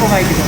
po kayo dito.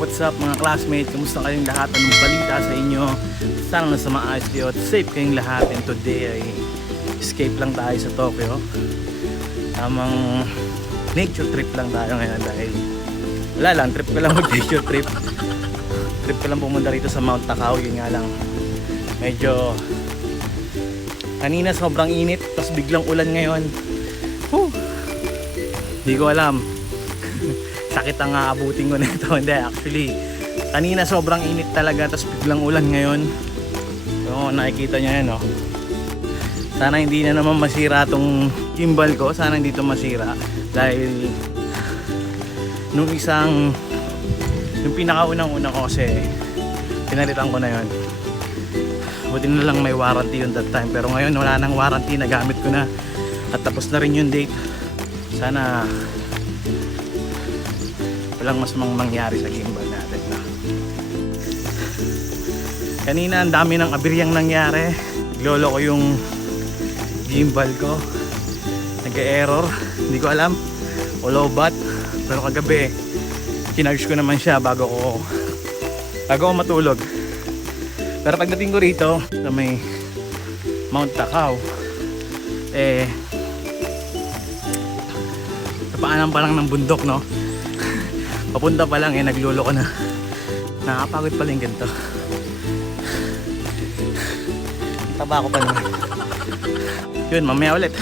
What's up mga classmates? Kumusta kayong lahat? Anong balita sa inyo? Sana nasa maayos kayo at safe kayong lahat. And today ay escape lang tayo sa Tokyo. Tamang nature trip lang tayo ngayon dahil wala lang, trip ko lang mag nature trip. Trip ko lang pumunta rito sa Mount TAKAO. Yun nga lang, medyo kanina sobrang init, tapos biglang ulan ngayon. Hindi ko alam sakit ang aabutin ko nito. Hindi, actually kanina sobrang init talaga, tapos biglang ulan ngayon. So nakikita nyo yan, oh. Sana hindi na naman masira tong gimbal ko. Sana hindi to masira dahil nung pinakaunang-una ko kasi pinalitan ko na yon. Buti na lang may warranty yun that time, pero ngayon wala nang warranty, nagamit ko na at tapos na rin yung date. Sana walang mas mangyari sa gimbal natin na. Kanina ang dami ng abiryang nangyari. Naglolo ko yung gimbal ko, nag-error, hindi ko alam o lowbat, pero kagabi kinarge ko naman siya bago ko matulog. Pero pagdating ko rito sa may Mount Takao. Eh, napaanan pa lang ng bundok, no? Papunta pa lang, naglolo ko na. Nakakapagod pala yung ganito. Taba ko pa naman. Yun, mamaya ulit.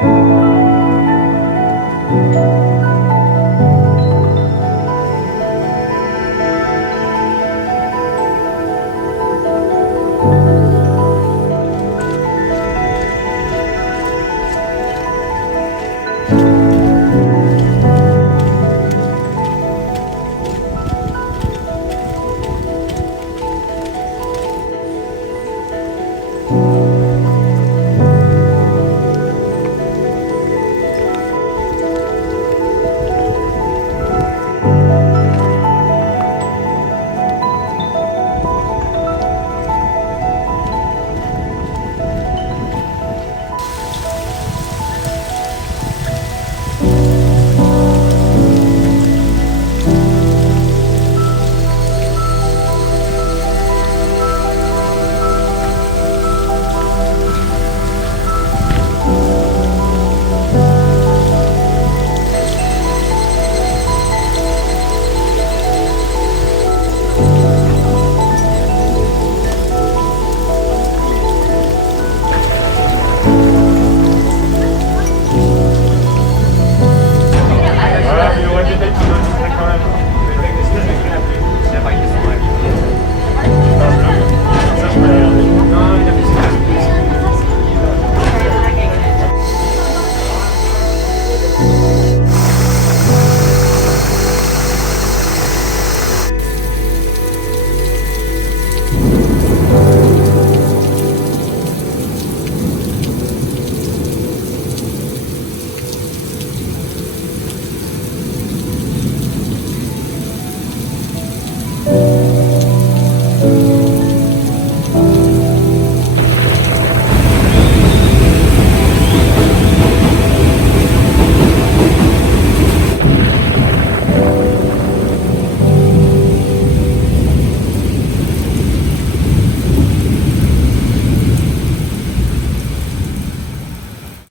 Bye!